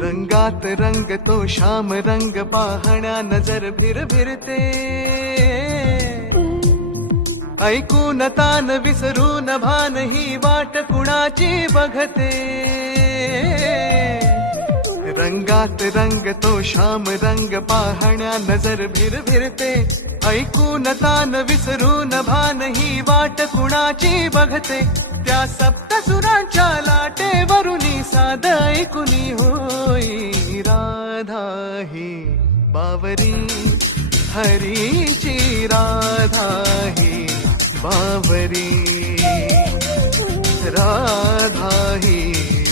रंगात रंग तो श्याम रंग पाहण्या नजर फिरते ऐकून तान विसरून भान ही वाट कुणाची बघते रंगात रंग तो श्याम रंग पाहण्या नजर फिरते ऐकून तान विसरून भान ही वाट कुणाची बघते त्या सप्तसुरांच्या लाटेवरुनी साध ऐकुनी होई राधा ही बावरी हरीची राधा ही बावरी राधा ही